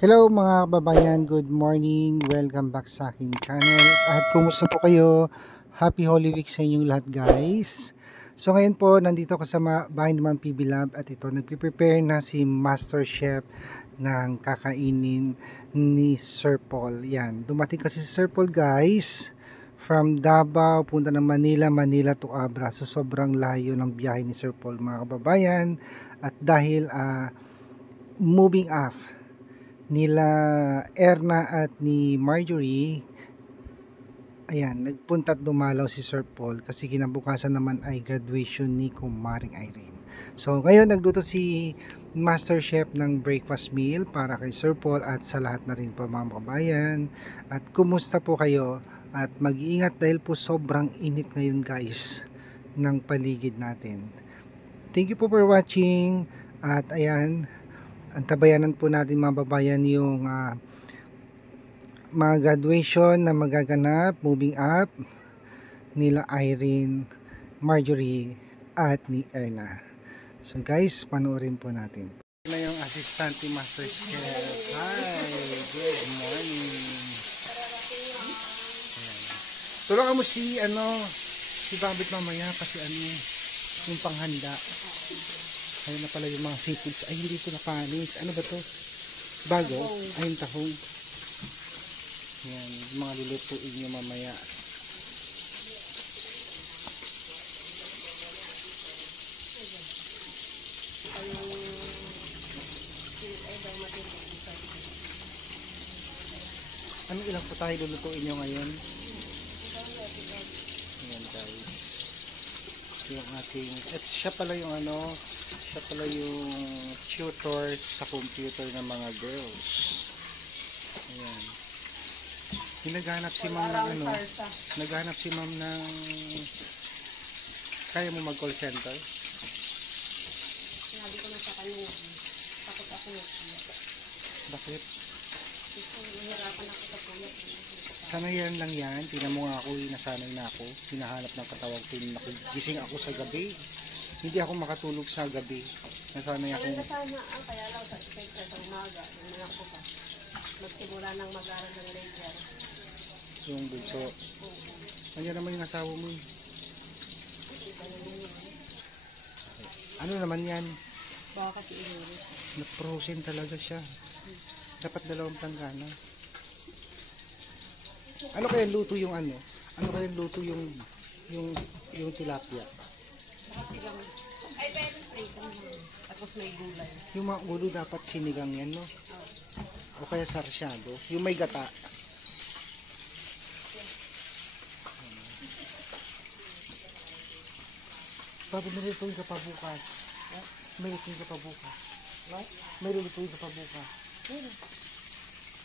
Hello mga kababayan, good morning. Welcome back sa aking channel. At kumusta po kayo? Happy Holy Week sa inyong lahat, guys. So ngayon po, nandito ako sa bahay ng Ma'am PB Lab at ito, nagpe-prepare na si Master Chef ng kakainin ni Sir Paul. Yan, dumating kasi si Sir Paul, guys, from Davao, punta ng Manila to Abra. So sobrang layo ng biyahe ni Sir Paul, mga kababayan. At dahil moving off nila Erna at ni Marjorie, ayan, nagpunta at dumalaw si Sir Paul kasi kinabukasan naman ay graduation ni Kumaring Irene. So ngayon nagluto si Master Chef ng breakfast meal para kay Sir Paul at sa lahat na rin po, mga kababayan. At kumusta po kayo? At mag-iingat dahil po sobrang init ngayon, guys, ng paligid natin. Thank you po for watching. At ayan, antabayanan po natin, mga babayan, yung mga graduation na magaganap, moving up nila Irene, Marjorie at ni Erna. So guys, panoorin po natin. Na yung assistant ni Master Chef. Hi, good morning. Ayan. Tulungan mo si Babit mamaya kasi yung panghanda. Ayun na pala yung mga seafoods. Ay, hindi ito napanis. Ano ba to? Bago? Ay, yung tahong. Yan, yung mga lulutuin nyo mamaya. Ano ilang po tayo lulutuin nyo ngayon? Ayan, guys. Yung ating, siya pala yung siya pala yung tutor sa computer ng mga girls. Ayan. Naghanap si ma'am ng naghanap si ma'am ng, kaya mo mag call center? Sinabi ko na sa kanya, takot ako mag-iyak. Bakit? Nahirapan ako sa puyat. Sanayan lang yan. Tingnan mo nga ako, nasanay na ako. Hinahanap ng katawang gising ako sa gabi. Hindi ako makatulog sa gabi. Nasanay ako. Kaya lang sa expected sa umaga, naman ako pa. Magsimula ng mag-aral ng later. Yung bunso. Nandiyan naman yung asawa mo. Ano naman yan? Baka si Ilori. Na-frozen talaga siya. Dapat 2 planggana. Ano kaya luto yung Ano kaya luto yung tilapia? Ay, pero prito mo. Tapos may gulay. Yung mga ulo dapat sinigang yan, no? O kaya sarsyado. Yung may gata. Bago may lutuin ka pa bukas. May lutuin ka pa bukas. May lutuin ka pa bukas.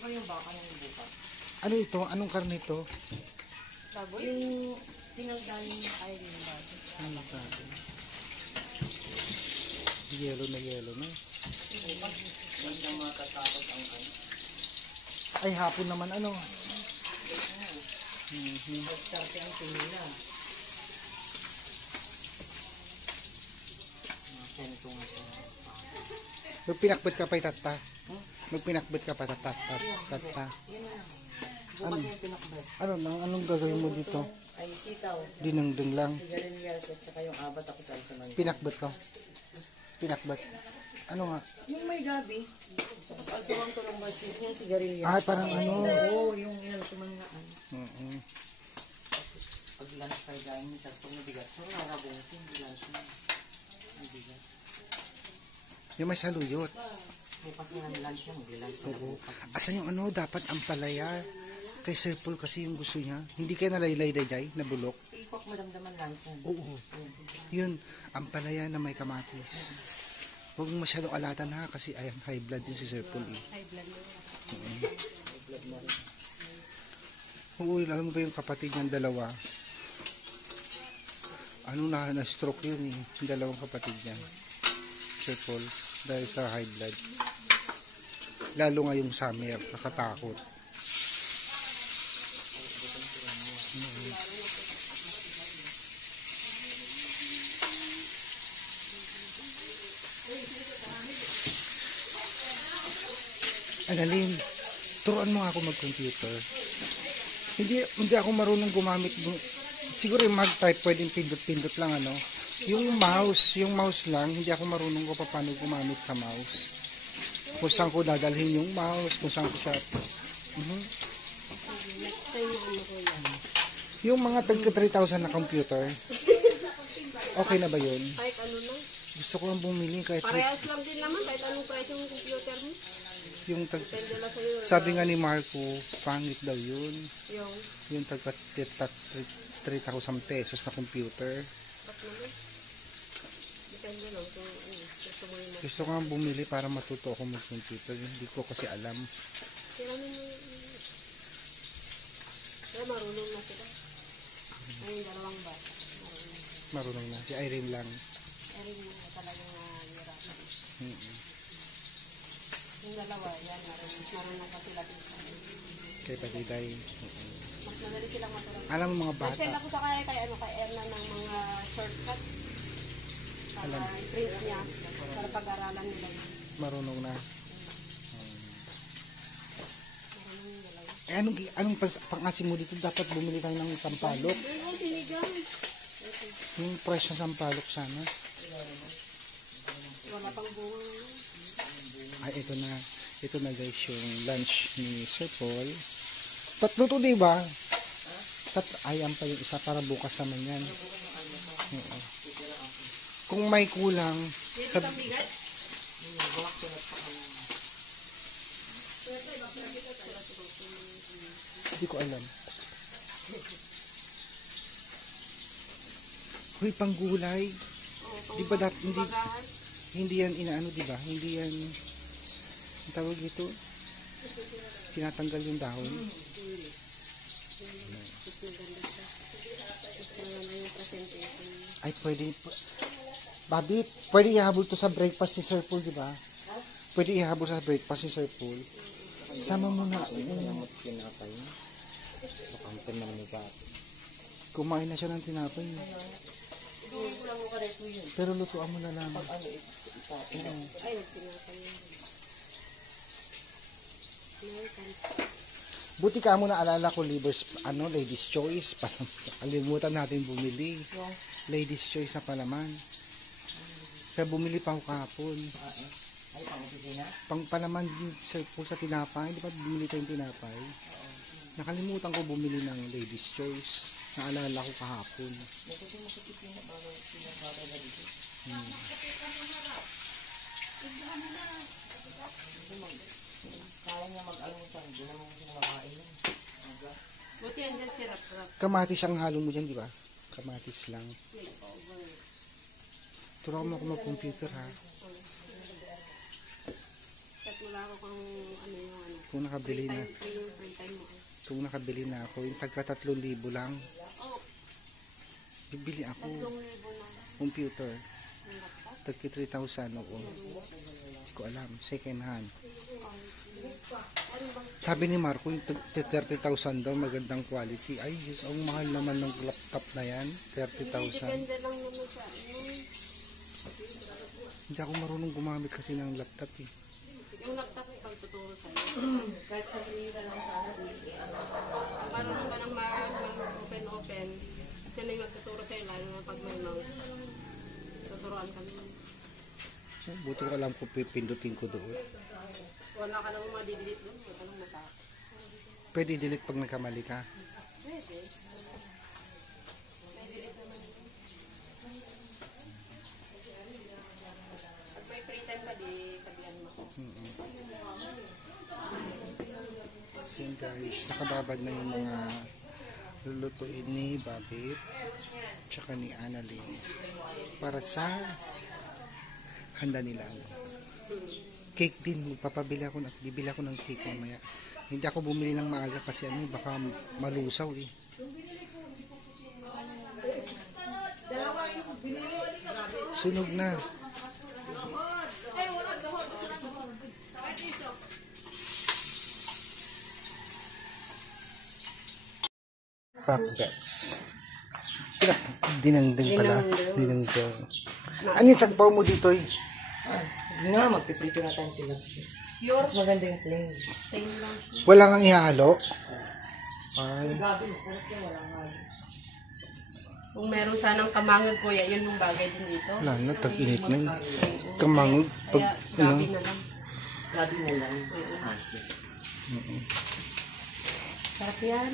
Iba yung baka ng bukas. Ano ito? Anong karne ito? Bago yung pinagdaling ay yung bago. Ano bago? Yellow na. Ay, hapon naman Nagstarte ang tumina. Magpinakbet ka pa tata. Magpinakbet ka pa tata. Bukas yung pinakbet. Anong gagawin mo dito? Ay sitaw. Dinengdeng lang. Sigarilyas at saka yung abat ako sa alsaman. Pinakbet ka. Pinakbet. Ano nga? Yung may gabi. Tapos alsamang tulong ba yung sigarilyas. Ah, parang Oo, yung inalsaman nga. Pag lunch tayo gawin ni Sir Pong nabigat. So, nakabunsin, lunch na. Nabigat. Yung may saluyot. Bukas na ng lunch yan, mag-lunch pa bukas. Asan yung dapat ampalaya? Kay Sir Paul kasi yung gusto niya. Hindi kayo nalaylay-dayay na bulok. Ipok madamdaman lunch yan. Oo. Yun, ampalaya na may kamatis. Huwag mo masyadong alatan ha kasi ayan, high blood yun si Sir Paul eh. High blood yun. High blood mo rin. Oo, alam mo ba yung kapatid niyang dalawa? Na-stroke yun eh. Yung dalawang kapatid niya. Sir Paul. Dahil sa high blood. Lalo nga yung summer. Nakatakot. Annalyn, turuan mo ako mag-computer. Hindi ako marunong gumamit. Siguro yung mag-type, pwedeng pindot-pindot lang, ano. Yung mouse lang, hindi ako marunong kung paano gumamit sa mouse. Kung saan ko dadalhin yung mouse, kung saan ko siya. Next time na ano ko yan. Yung mga tagka 3,000 na computer, okay na ba yun? Kahit ano na. Gusto ko lang bumili kahit Parehas lang din naman kahit anong price yung computer mo. yung Depende lang sa'yo. sabi nga ni Marco, pangit daw yun. Yung Yung tagka 3,000 pesos na computer. pat naman. Depende lang kung gusto mo yung Gusto ko nga bumili para matuto ako mag-computer. Hindi ko kasi alam. Kailangan mo kaya marunong na sila. Ay, yung dalawang bata. Marunong na. Si Irene lang. Ay, rin mo talagang nahihirapan. Mm-mm. Yung dalawa, yan, marunong pa sila dito. Kay Patiday. Mas madali silang maturuan. Alam mo mga bata. Nag-send ako sa kaya kay Erna ng mga shortcut. Para i-print niya. Para pag-aralan nila. Marunong na. Marunong yung dalawa. Eh, anong pangasin mo dito? Dapat bumili tayo ng sampalok. Ayun, sinigang. Yung fresh na sampalok sana. Wala pang bunga. Ay, ito na. Ito na guys yung lunch ni Sir Paul. Tatlo to, diba? Ayan pa yung isa para bukas naman yan. Oo. Kung may kulang, Dito kang bigat? hindi ko alam. Hoy, panggulay. Di ba dapat hindi yan inaano, di ba? Hindi yan ang tawag ito. Tinatanggal yung dahon. Ay, pwede. Babit, pwede ihabol to sa breakfast ni Sir Paul, di ba? Pwede ihabol sa breakfast ni Sir Paul. Sama mo na. Pinapay na. Bakampan naman ni Papa. Kumain na siya ng tinapay. Pero lutuan mo na lang. Ay, tinapay yun. Buti ka mo na alala ko Ladies Choice. Kalimutan natin bumili. Ladies Choice na palaman. Kaya bumili pa ako kahapon. Ay, pang-opisina? Pang palaman Sir Paul sa tinapay. Di ba bumili tayong tinapay? Nakalimutan ko bumili ng Ladies Choice. Naalala ko kahapon. May kasi masakit yun bago pinapatay na dito. Kaya niya mag-almusal, hindi naman kasi makain yun. Buti yan dyan sirap. Kamatis ang halo mo dyan, di ba? Kamatis lang. Turuan mo ako mag-computer, ha? Kahit wala ako kung ano yung ano. Kung nakabili na. Yung free time mo. Kung nakabili na ako, yung tagka 3,000 lang. Oh, Bibili ako 3,000 na. computer. Yung laptop. Tagka 3,000 ako. Hindi ko alam. Second hand. Sabi ni Marco, yung 30,000 daw, magandang quality. Ay, Diyos, ang mahal naman ng laptop na yan. 30,000. Depende lang naman sa ano. Hindi ako marunong gumamit kasi ng laptop eh. Yung laptop pag tuturo sa'yo. Kahit sa hira lang sa ano. Marunong ka ng open-open. Siya na yung magtuturo sa'yo, lalo na pag may mouse. Tuturuan kami. Buti ko alam kung pipindutin ko doon. Wala ka namang madidelete doon. Wala ka nang matapos. Pwede delete pag nagkamali ka. Pwede. May delete naman. Pag may free time ka, di sabihan mo. So yun guys, nakababad na yung mga lulutuin ni Babit tsaka ni Annalyn para sa handa nila. Cake din, bibili ako ng cake mamaya. Hindi ako bumili ng maaga kasi baka malusaw eh. Sunog na. Packets. Dinangdang pala. Dinangdang. Ano yung sagpaw mo dito eh? Hindi na, magpiprito na tayo sila. Mas maganda yung plain. Plain lang siya. Wala kang ihalo? Ay, Grabe, masarap yung walang halo. Kung meron sanang kamangod kuya, yun yung bagay din dito. wala na, tag-init na yun. Kamangod, pag, Kaya ano, gabi na lang. Grabe na lang. Asin. Sarap yan.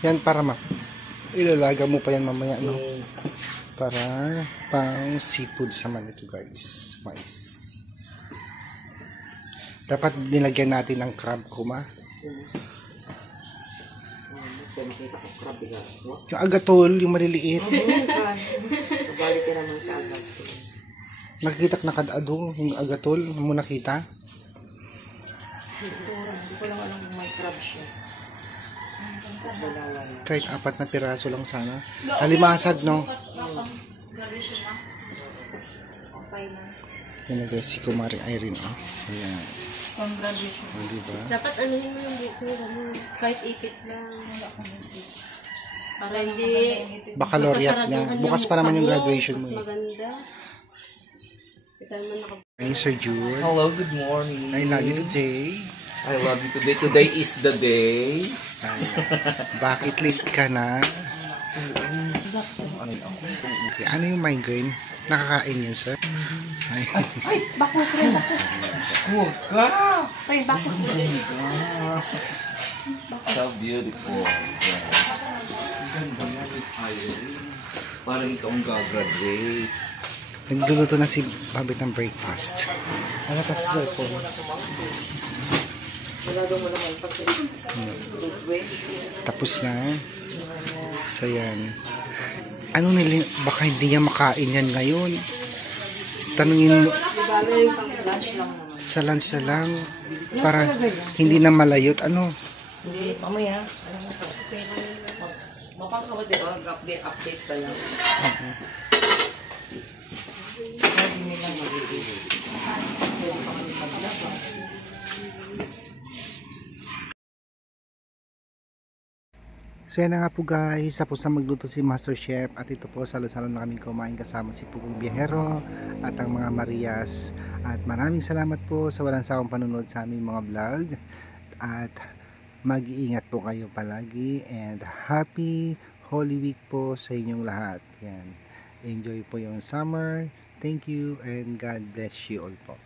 yan para ilalaga mo pa yan mamaya, no? Yes. Para pang seafood sa ito guys. Mais. Dapat nilagyan natin ng crab kuma. Nakita ko crab biga. Yung agatol, yung maliliit. Sabalik ka naman kaagad. Nakikita ka na kadado, yung agatol, mo nakita. Hindi ko lang alam kung may crab siya. Wala. Kahit 4 na piraso lang sana. Halimasag, no? Okay na. Yan na guys, si Kumari Irene, oh. Ayan. Congratulations. Oh, diba? Dapat anuhin mo yung buhok mo. Ganun. Kahit ipit lang. Para hindi... Baccalaureate niya. masasaraduhan Bukas pa mukha naman yung mo. graduation Mas mo, eh. maganda. Kasi naman Hey, Sir Jude. Hello, good morning. I love you today. I love you today. Today is the day. Ay, bucket list ka na. Ano ako? Okay, ano yung migraine? Nakakain yun, sir? Ay, Bakos rin, bakos. Huwag ka! Ay, bakos rin. So beautiful. Ganda mo, Miss Irene. Parang ikaw ang gagraduate. nagluluto na si Babet ng breakfast. Ano kasi sa cellphone? Wala mo naman pati. Tapos na. So, yan. Ano nila, baka hindi niya makain yan ngayon. Tanungin mo, bagay yung pang Lunch lang naman. sa lunch na lang, para hindi na malayot. Ano? Hindi, mamaya. Alam mo to. Mapangkawat din. Update ka lang. Sabi nila magiging. Pwede pa kami maglaba. So yan na nga po guys, tapos na magluto si Master Chef at ito po salo-salo na kami kumain kasama si Pugong Biyahero at ang mga Marias, at maraming salamat po sa walang sawang panunod sa aming mga vlog, at mag-iingat po kayo palagi and happy Holy Week po sa inyong lahat. Yan. Enjoy po yung summer. Thank you and God bless you all po.